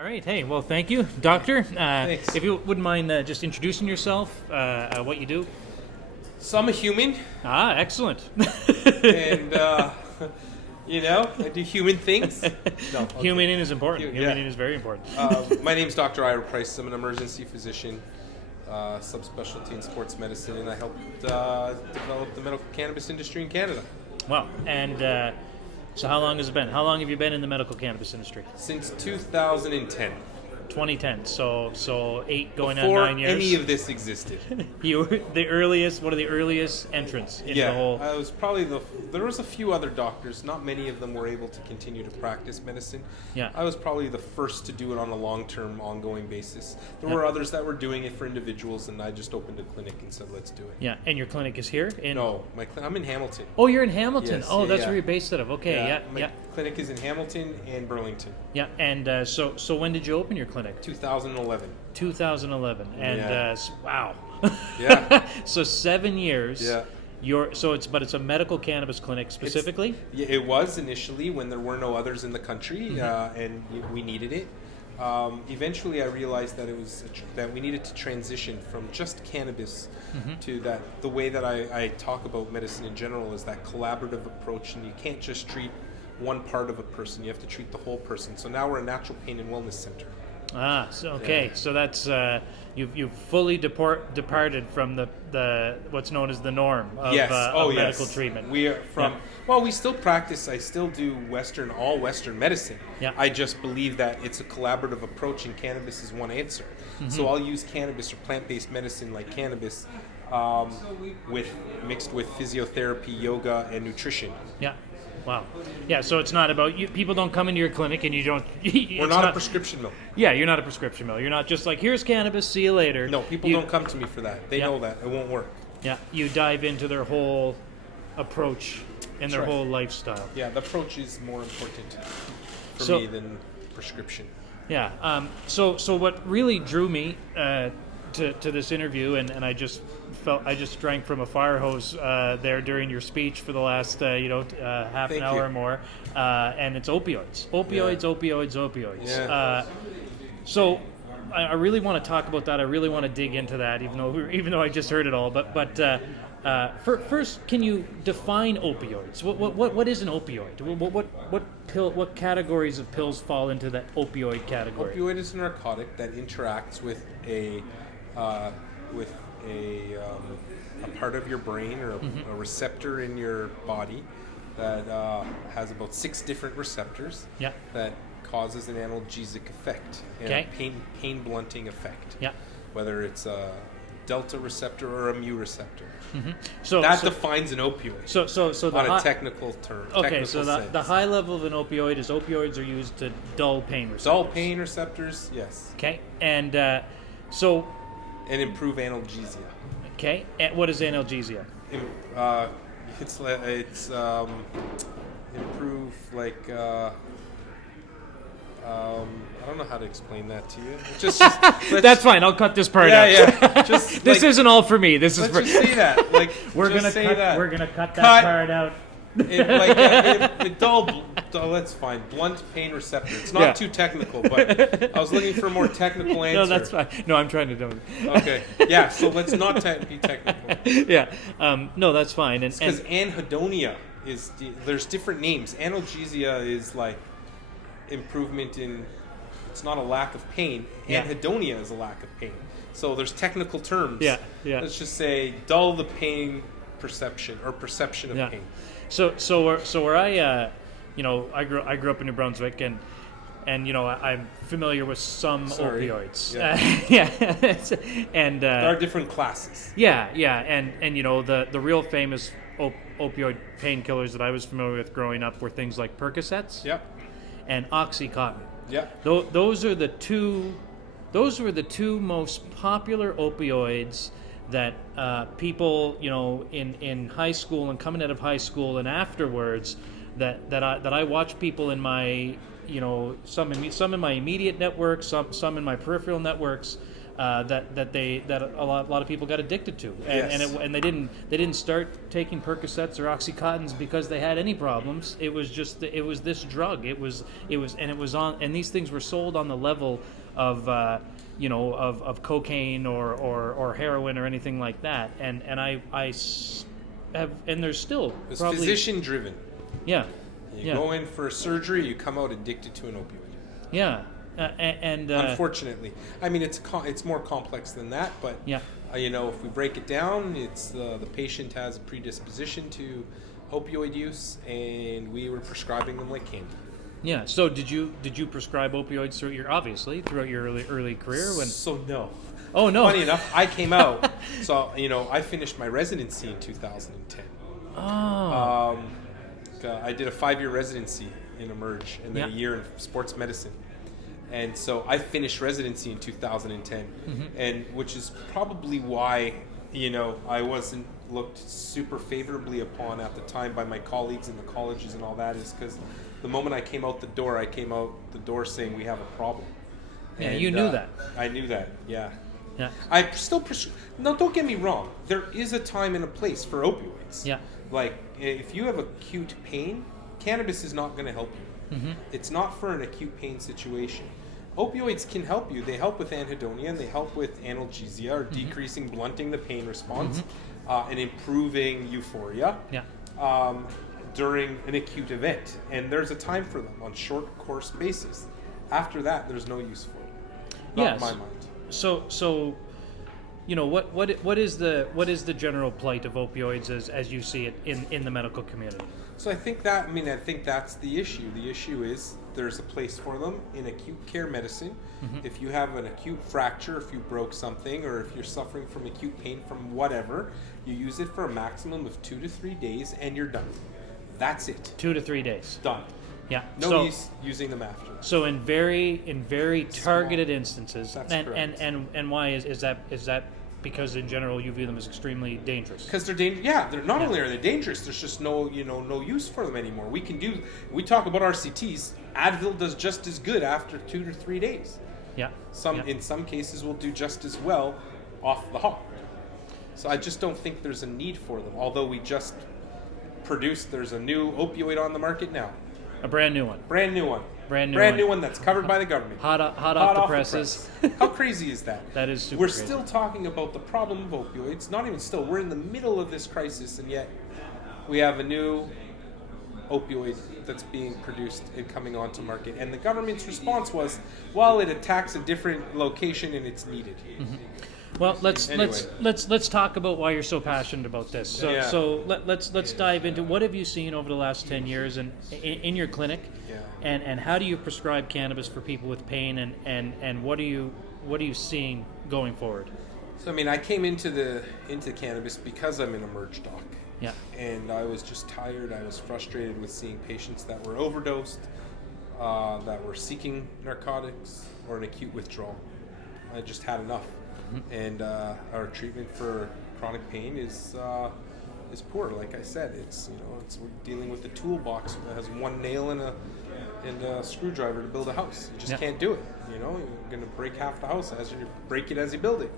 All right. Hey, well, thank you, Doctor. Thanks. If you wouldn't mind just introducing yourself, what you do. So I'm a human, Ah, excellent. and I do human things. No, okay. Humaning is important. Yeah. Humaning is very important. My name's Dr. Ira Price. I'm an emergency physician, subspecialty in sports medicine, and I helped develop the medical cannabis industry in Canada Wow. And so how long has it been? How long have you been in the medical cannabis industry? since 2010. 2010. So 8 going Before on 9 years. any of this existed. You were the earliest, one of the earliest entrants into the whole. I was probably there was a few other doctors, not many of them were able to continue to practice medicine. Yeah. I was probably the first to do it on a long-term, ongoing basis. There Yeah. were others that were doing it for individuals, and I just opened a clinic and said, let's do it. Yeah. And your clinic is here in. No, I'm in Hamilton. Oh, you're in Hamilton. Yes, Oh, yeah, that's yeah. where you're based out of. Okay. Yeah. My clinic is in Hamilton and Burlington. Yeah. And so when did you open your clinic? 2011. 2011. And Yeah. wow. Yeah. So 7 years. Yeah. It's a medical cannabis clinic specifically. Yeah, it was initially when there were no others in the country, Mm-hmm. and we needed it. Eventually, I realized that that we needed to transition from just cannabis to that. The way that I talk about medicine in general is that collaborative approach, and you can't just treat one part of a person; you have to treat the whole person. So now we're a natural pain and wellness center. Ah, so okay, Yeah. so that's you've fully departed from the what's known as the norm of, Yes. of Yes. medical treatment. We are from. Yeah. Well, we still practice. I still do all Western medicine. Yeah. I just believe that it's a collaborative approach, and cannabis is one answer. So I'll use cannabis or plant-based medicine like cannabis, mixed with physiotherapy, yoga, and nutrition. Yeah. Wow. Yeah. So it's not about you. People don't come into your clinic and you don't. We're not a prescription mill. Yeah, you're not a prescription mill. You're not just like here's cannabis. See you later. No, people don't come to me for that. They Yeah. know that it won't work. Yeah. You dive into their whole approach and their That's right. whole lifestyle. Yeah, the approach is more important for So- me than prescription. Yeah. So what really drew me to this interview, and I just drank from a fire hose there during your speech for the last half Thank an hour you. or more, and it's opioids. Opioids. Yeah. So I really want to talk about that. I really want to dig into that, even though I just heard it all. But first, can you define opioids? What is an opioid? What categories of pills fall into that opioid category? Opioid is a narcotic that interacts with a part of your brain or a receptor in your body that has about 6 different receptors. Yeah. That causes an analgesic effect and Okay. a pain blunting effect. Yeah. Whether it's a delta receptor or a mu receptor. So That defines an opioid. So the on high, a technical term. okay. technical So sense. the high level of an opioid is opioids are used to dull pain receptors. dull pain receptors, yes, Okay, and so and improve analgesia. okay, and what is analgesia? It's improve like I don't know how to explain that to you. That's fine. I'll cut this part out. yeah. Just This isn't all for me. This is let's for just say that. Like we're just gonna say cut. that. We're gonna cut that Cut. part out. Dull. That's fine. Blunt pain receptor. It's not Yeah. too technical, but I was looking for a more technical answer. No, that's fine. No, I'm trying to do it. Okay. Yeah. So let's not be technical. Yeah. No, that's fine. And Because anhedonia there's different names. Analgesia is like improvement in. It's not a lack of pain. Yeah. Anhedonia is a lack of pain. So there's technical terms. Yeah. Let's just say dull the pain perception or perception of yeah. pain. So where I grew up in New Brunswick and I'm familiar with some Sorry. opioids. Yeah. And There are different classes. yeah, and the real famous opioid painkillers that I was familiar with growing up were things like Percocets Yep. and OxyContin. Yep. Those were the two most popular opioids that people, in high school and coming out of high school and afterwards, that I watch people in my, some in my immediate networks, some in my peripheral networks, that a lot of people got addicted to, and they didn't start taking Percocets or OxyContins because they had any problems. It was just this drug. It was and these things were sold on the level of of cocaine or heroin or anything like that. And there's still it's probably physician driven. Yeah. You go in for surgery, you come out addicted to an opioid. Yeah. Unfortunately, I mean it's more complex than that, but yeah. If we break it down, it's the patient has a predisposition to opioid use, and we were prescribing them like candy. Yeah. So did you prescribe opioids throughout your early career? So no. Oh no. Funny enough, I came out. So I finished my residency in 2010. Oh. I did a 5-year residency in Emerge and then a year in sports medicine. And so I finished residency in 2010, and which is probably why, I wasn't looked super favorably upon at the time by my colleagues in the colleges and all that, is because the moment I came out the door saying we have a problem. Yeah, and, you knew that. I knew that, yeah. Yeah. I still no, don't get me wrong. There is a time and a place for opioids. Yeah. Like, if you have acute pain, cannabis is not going to help you. It's not for an acute pain situation. Opioids can help you. They help with anhedonia, and they help with analgesia, or decreasing, blunting the pain response, and improving euphoria during an acute event. And there's a time for them on short course basis. After that, there's no use for them. Not in my mind. So, what is the general plight of opioids as you see it in the medical community? So I think that's the issue. The issue is there's a place for them in acute care medicine. If you have an acute fracture, if you broke something, or if you're suffering from acute pain from whatever, you use it for a maximum of 2 to 3 days, and you're done. That's it. 2 to 3 days. Done. Yeah. No use using them after. So in very targeted instances, That's correct. And why is that? Because in general you view them as extremely dangerous. Because they're dangerous. Yeah, they're not only are they dangerous, there's just no use for them anymore. We talk about RCTs. Advil does just as good after 2 to 3 days. Yeah. In some cases will do just as well off the hop. So I just don't think there's a need for them. Although there's a new opioid on the market now. A brand new one. Brand new one that's covered by the government. Hot off the presses. How crazy is that? That is super We're crazy. still talking about the problem of opioids. Not even still. We're in the middle of this crisis, and yet we have a new opioid that's being produced and coming onto market. And the government's response was, well, it attacks a different location and it's needed. Well, let's talk about why you're so passionate about this. So let's dive into what have you seen over the last 10 years in your clinic, and how do you prescribe cannabis for people with pain, and what are you seeing going forward? So I came into cannabis because I'm an Emerge doc. Yeah. And I was just tired. I was frustrated with seeing patients that were overdosed, that were seeking narcotics or an acute withdrawal. I just had enough. And our treatment for chronic pain is poor. Like I said, we're dealing with a toolbox that has one nail and a screwdriver to build a house. You just can't do it. You're going to break half the house as you break it as you build it.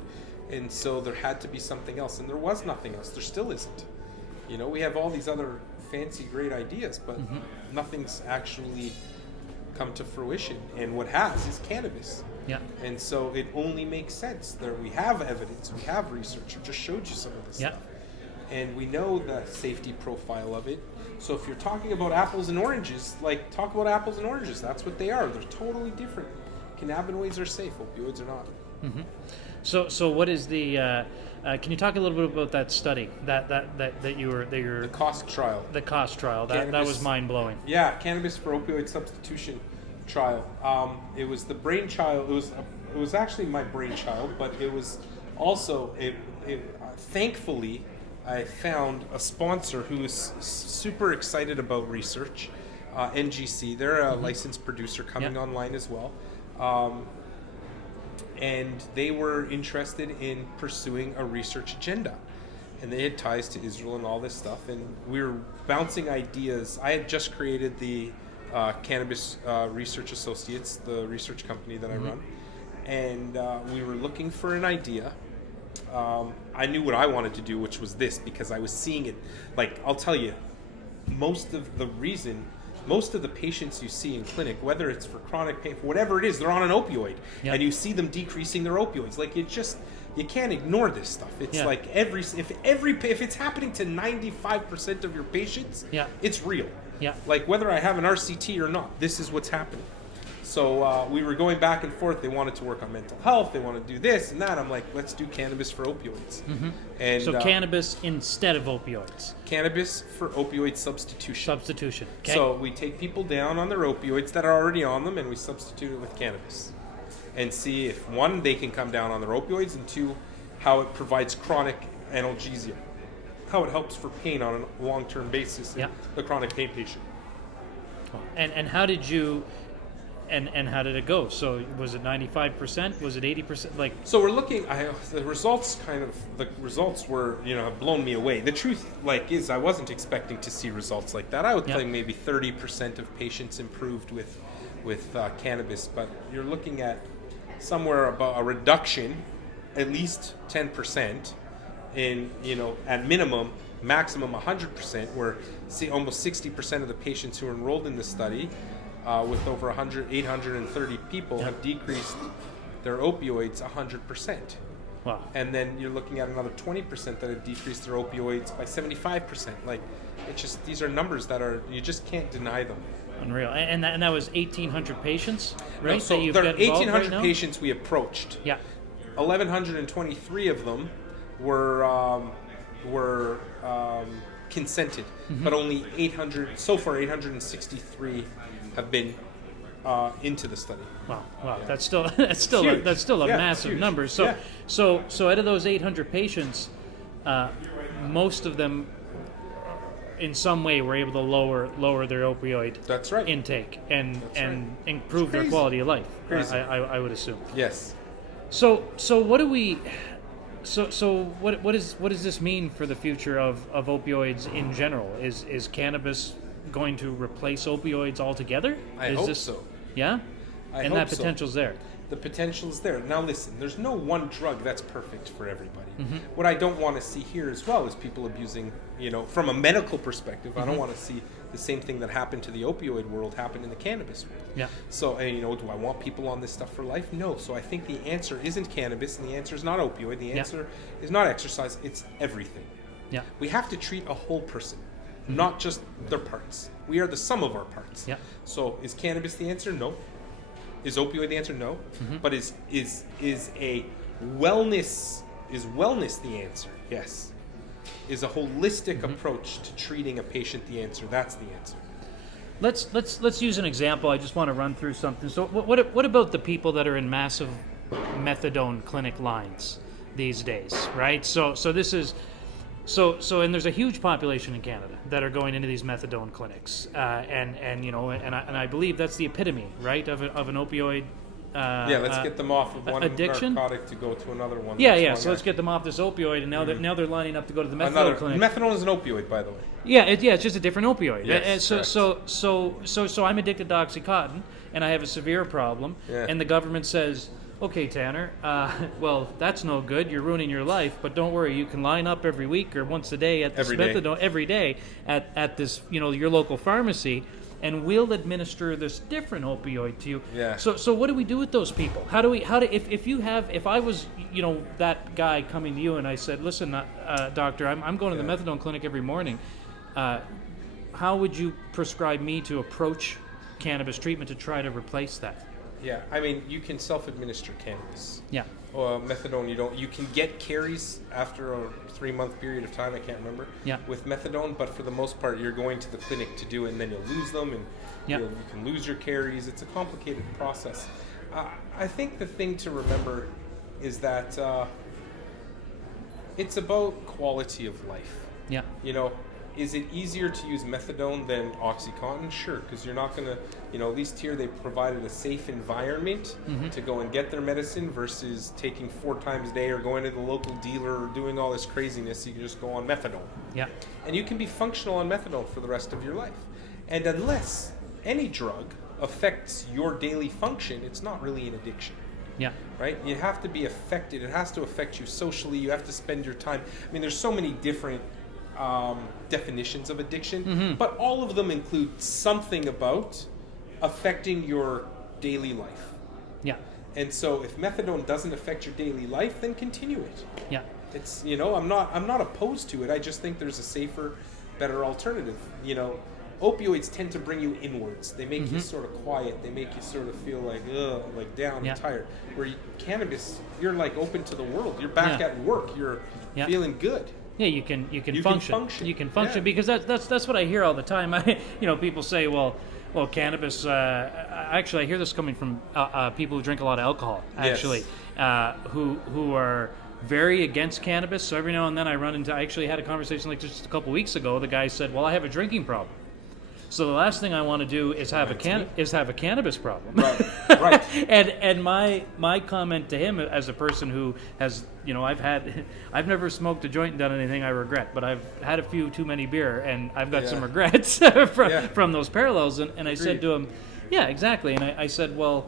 And so there had to be something else, and there was nothing else. There still isn't. We have all these other fancy, great ideas, but nothing's actually come to fruition. And what has is cannabis. Yeah. And so it only makes sense. We have evidence, we have research. I just showed you some of this stuff. And we know the safety profile of it. So if you're talking about apples and oranges, talk about apples and oranges. That's what they are. They're totally different. Cannabinoids are safe, opioids are not. So what is the? Can you talk a little bit about that study that you were the cost trial? The cost trial that was mind blowing. Yeah, cannabis for opioid substitution trial. It was the brainchild. It was actually my brainchild, but it was also thankfully I found a sponsor who was super excited about research. NGC, they're a licensed producer coming online as well. And they were interested in pursuing a research agenda. And they had ties to Israel and all this stuff. And we were bouncing ideas. I had just created the Cannabis Research Associates, the research company that I run. and we were looking for an idea. I knew what I wanted to do, which was this, because I was seeing it. Like, I'll tell you, most of the patients you see in clinic, whether it's for chronic pain, for whatever it is, they're on an opioid, Yep. and you see them decreasing their opioids. Like, you can't ignore this stuff. It's Yeah. like if it's happening to 95% of your patients, Yeah. it's real. Yeah. Like, whether I have an RCT or not, this is what's happening. So we were going back and forth. They wanted to work on mental health. They want to do this and that. I'm like, let's do cannabis for opioids. And So cannabis instead of opioids. cannabis for opioid substitution. Substitution. Okay. So we take people down on their opioids that are already on them, and we substitute it with cannabis, and see if, one, they can come down on their opioids, and two, how it provides chronic analgesia, how it helps for pain on a long-term basis in Yeah. the chronic pain patient. And how did you, and how did it go? So was it 95%? Was it 80%? Like, So we're looking. The results were, have blown me away. The truth, is I wasn't expecting to see results like that. I would Yeah. claim maybe 30% of patients improved with cannabis, but you're looking at somewhere about a reduction, at least 10% in, at minimum, maximum 100%. Where almost 60% of the patients who are enrolled in the study, with over 830 people, have decreased their opioids 100%. wow. And then you're looking at another 20% that have decreased their opioids by 75%. These are numbers that you just can't deny them. Unreal. And that was 1,800 patients, right? No, so that you've there are got involved 1,800 right now? patients we approached. Yeah. 1,123 of them were consented, but only 863 have been into the study. Wow. Yeah. That's still a huge. Yeah, massive huge. number. So Yeah. so out of those 800 patients, most of them in some way were able to lower their opioid That's right. intake and That's right. improve It's their crazy. quality of life. Crazy. I would assume. Yes. So what do we? So what does this mean for the future of opioids in general? Is cannabis going to replace opioids altogether? I hope so. Yeah, I and hope that so. potential's there. The potential is there. Now listen, there's no one drug that's perfect for everybody. Mm-hmm. What I don't want to see here as well is people abusing, from a medical perspective, I don't want to see the same thing that happened to the opioid world happen in the cannabis world. Yeah. So, do I want people on this stuff for life? No. So I think the answer isn't cannabis, and the answer is not opioid. The answer is not exercise. It's everything. Yeah. We have to treat a whole person, not just their parts. We are the sum of our parts. Yeah. So is cannabis the answer? No. Is opioid the answer? No. But is wellness the answer? Yes. Is a holistic approach to treating a patient the answer? That's the answer. Let's use an example. I just want to run through something. So what about the people that are in massive methadone clinic lines these days, right? So this is and there's a huge population in Canada that are going into these methadone clinics, and I believe that's the epitome, right, of an opioid. Let's get them off of one addiction? narcotic to go to another one. Yeah. So let's get them off this opioid, and now they're lining up to go to the methadone clinic. Methadone is an opioid, by the way. Yeah, it's just a different opioid. Yes, So I'm addicted to OxyContin, and I have a severe problem, Yeah. and the government says, okay, Tanner, well, that's no good. You're ruining your life, but don't worry. You can line up every week or once a day at this methadone every day at this, your local pharmacy, and we'll administer this different opioid to you. Yeah. So what do we do with those people? If I was, that guy coming to you and I said, listen, doctor, I'm going to the methadone clinic every morning. How would you prescribe me to approach cannabis treatment to try to replace that? Yeah, you can self-administer cannabis. Yeah. Methadone, you can get carries after a 3-month period of time. I can't remember. Yeah. With methadone, but for the most part, you're going to the clinic to do it, and then you'll lose them, and you can lose your carries. It's a complicated process. I think the thing to remember is that it's about quality of life. Yeah. Is it easier to use methadone than OxyContin? Sure, because you're not going to, at least here they provided a safe environment to go and get their medicine versus taking 4 times a day or going to the local dealer or doing all this craziness. You can just go on methadone. Yeah. And you can be functional on methadone for the rest of your life. And unless any drug affects your daily function, it's not really an addiction. Yeah. Right? You have to be affected. It has to affect you socially. You have to spend your time. I mean, there's so many different definitions of addiction, but all of them include something about affecting your daily life. Yeah. And so if methadone doesn't affect your daily life, then continue it. Yeah. It's, I'm not opposed to it. I just think there's a safer, better alternative. Opioids tend to bring you inwards. They make you sort of quiet. They make you sort of feel like down and tired. Where cannabis, you're like open to the world. You're back at work. You're feeling good. Yeah, you can function. You can function because that's what I hear all the time. People say, well, cannabis. Actually, I hear this coming from people who drink a lot of alcohol. Actually, who are very against cannabis. So every now and then I run into. I actually had a conversation like just a couple weeks ago. The guy said, "Well, I have a drinking problem. So the last thing I want to do is have a cannabis problem." Right. and my comment to him as a person who has, I've never smoked a joint and done anything I regret, but I've had a few too many beer and I've got some regrets from those parallels. And I said to him, yeah, exactly. And I said, well,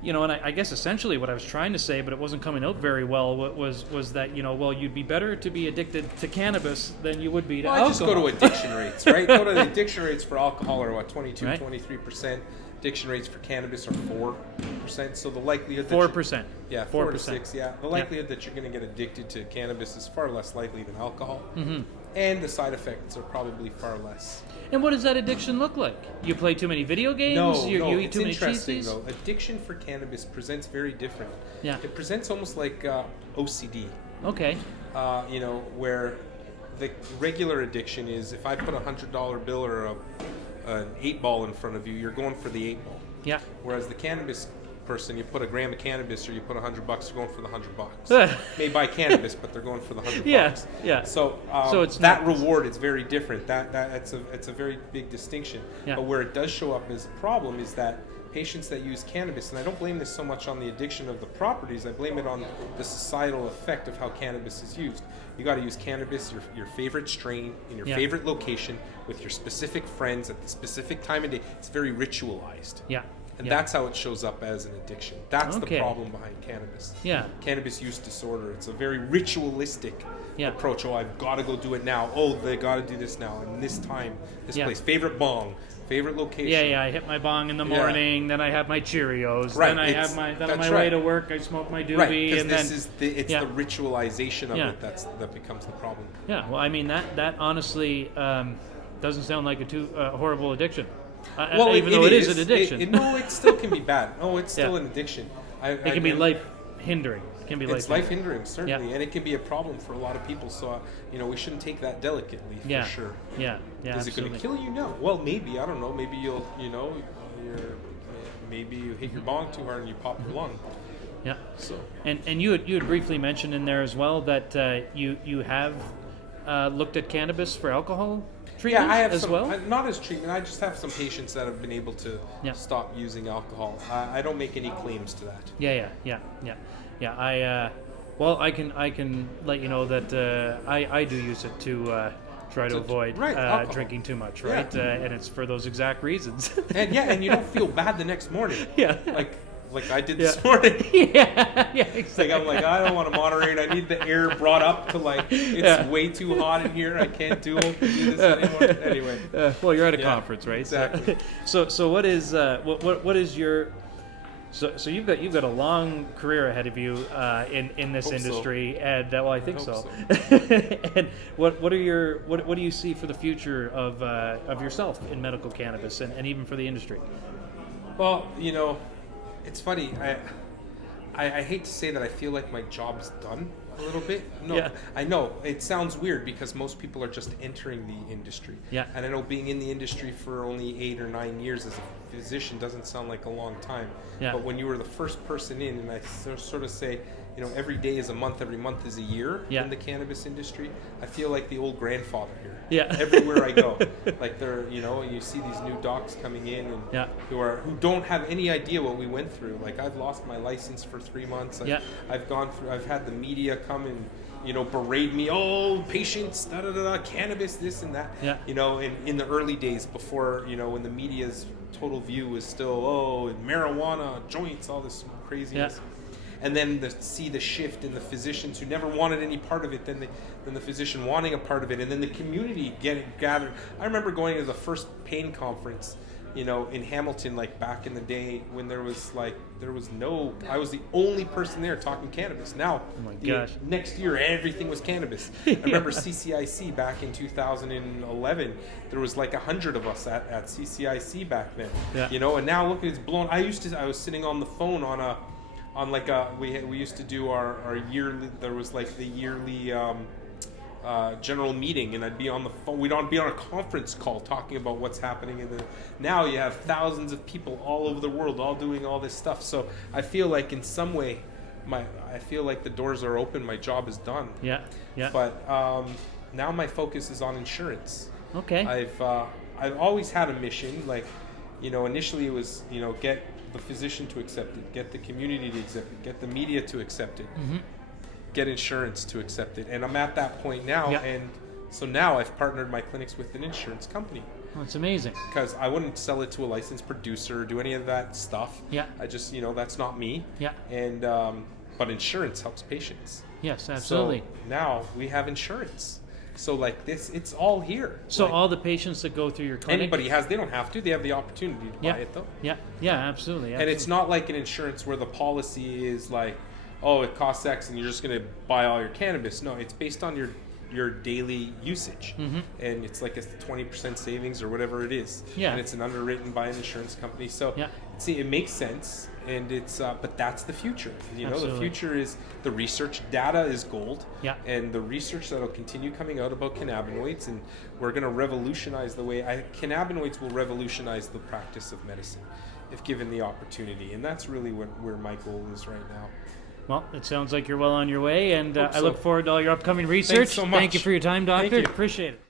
and I guess essentially what I was trying to say, but it wasn't coming out very well, was that, you'd be better to be addicted to cannabis than you would be to alcohol. I just go to addiction rates, right? Go to the addiction rates for alcohol are 22, 23%. Addiction rates for cannabis are 4%. So the likelihood that 4%. Yeah, 4 to 6, yeah. The likelihood that you're going to get addicted to cannabis is far less likely than alcohol. And the side effects are probably far less. And what does that addiction look like? You play too many video games? No, you eat too many interesting cheesies? though. Addiction for cannabis presents very different. Yeah. It presents almost like OCD. Okay. Where the regular addiction is if I put a $100 bill or an 8-ball in front of you, you're going for the 8-ball. Yeah. Whereas the cannabis person, you put a gram of cannabis or you put $100, you're going for the $100. May buy cannabis, but they're going for the $100. Yeah. So it's that reward is very different. It's a very big distinction. Yeah. But where it does show up as a problem is that patients that use cannabis, and I don't blame this so much on the addiction of the properties, I blame it on the societal effect of how cannabis is used. You got to use cannabis, your favorite strain, in your favorite location, with your specific friends at the specific time of day. It's very ritualized. Yeah. And that's how it shows up as an addiction. That's the Okay. problem behind cannabis. Yeah. Cannabis use disorder. It's a very ritualistic Yeah. approach. Oh, I've got to go do it now. Oh, they got to do this now. And this time, this place. Favorite bong, favorite location. Yeah. I hit my bong in the morning. Then I have my Cheerios. Right. Then on my way to work, I smoke my doobie. Right. And Because it's the ritualization of it that becomes the problem. Yeah. Well, I mean that honestly doesn't sound like a too horrible addiction. Even though it is an addiction. No, it still can be bad. No, it's still an addiction. It can be life hindering. It's life hindering, certainly, and it can be a problem for a lot of people. So, we shouldn't take that delicately, for sure. Yeah. Is it going to kill you? No. Well, maybe. I don't know. Maybe maybe you hit your bong too hard and you pop your lung. Yeah. So. And you had briefly mentioned in there as well that you have looked at cannabis for alcohol treatment. Yeah, I have as well. Not as treatment. I just have some patients that have been able to stop using alcohol. I don't make any claims to that. Yeah. I can let you know that I do use it to try to avoid drinking too much, right? Yeah. And it's for those exact reasons. and you don't feel bad the next morning. Yeah. Like I did this morning. Yeah, exactly. I'm like, I don't want to moderate. I need the air brought up to it's way too hot in here. I can't do this anymore. Anyway. Well, you're at a conference, right? Exactly. So what is what is your so you've got a long career ahead of you in this industry, so. And I think so. And what do you see for the future of yourself in medical cannabis and even for the industry? Well, it's funny. I hate to say that I feel like my job's done a little bit. No, Yeah. I know it sounds weird because most people are just entering the industry. Yeah. And I know being in the industry for only 8 or 9 years as a physician doesn't sound like a long time. Yeah. But when you were the first person in, and I sort of say, every day is a month, every month is a year in the cannabis industry. I feel like the old grandfather here. Yeah. Everywhere I go, like you see these new docs coming in and who don't have any idea what we went through. Like I've lost my license for 3 months. I've had the media come and berate me. Oh, patients, cannabis, this and that. Yeah. In the early days before when the media's total view was still marijuana, joints, all this craziness. And then see the shift in the physicians who never wanted any part of it, then the physician wanting a part of it, and then the community getting gathered. I remember going to the first pain conference, you know, in Hamilton, like back in the day when I was the only person there talking cannabis. Now, oh my gosh. Next year, everything was cannabis. I remember CCIC back in 2011, there was like 100 of us at CCIC back then, you know, and now look, it's blown. I was sitting on the phone we used to do our yearly, there was like the yearly general meeting, and I'd be on the phone. We'd be on a conference call talking about what's happening now you have thousands of people all over the world all doing all this stuff. So I feel like in some way I feel like the doors are open, my job is done. But now my focus is on insurance. Okay. I've always had a mission, like, you know, initially it was, you know, get the physician to accept it, get the community to accept it, get the media to accept it, get insurance to accept it. And I'm at that point now, and so now I've partnered my clinics with an insurance company. Oh, that's amazing. Because I wouldn't sell it to a licensed producer or do any of that stuff. I just, you know, that's not me. And but insurance helps patients. Yes, absolutely. So now we have insurance. So like this, it's all here. So like, all the patients that go through your clinic, they don't have to. They have the opportunity to buy it though. Absolutely. And it's not like an insurance where the policy is like, oh, it costs X and you're just going to buy all your cannabis. No, it's based on your daily usage, and it's like a 20% savings or whatever it is. And it's underwritten by an insurance company. So see, it makes sense. And it's but that's the future. You know, the future is the research. Data is gold. And the research that'll continue coming out about cannabinoids, and we're going to revolutionize the way cannabinoids will revolutionize the practice of medicine if given the opportunity. And that's really where my goal is right now. Well, it sounds like you're well on your way, and I so. look forward to all your upcoming research. Thanks so much. Thank you for your time, Doctor. Thank you. Appreciate it.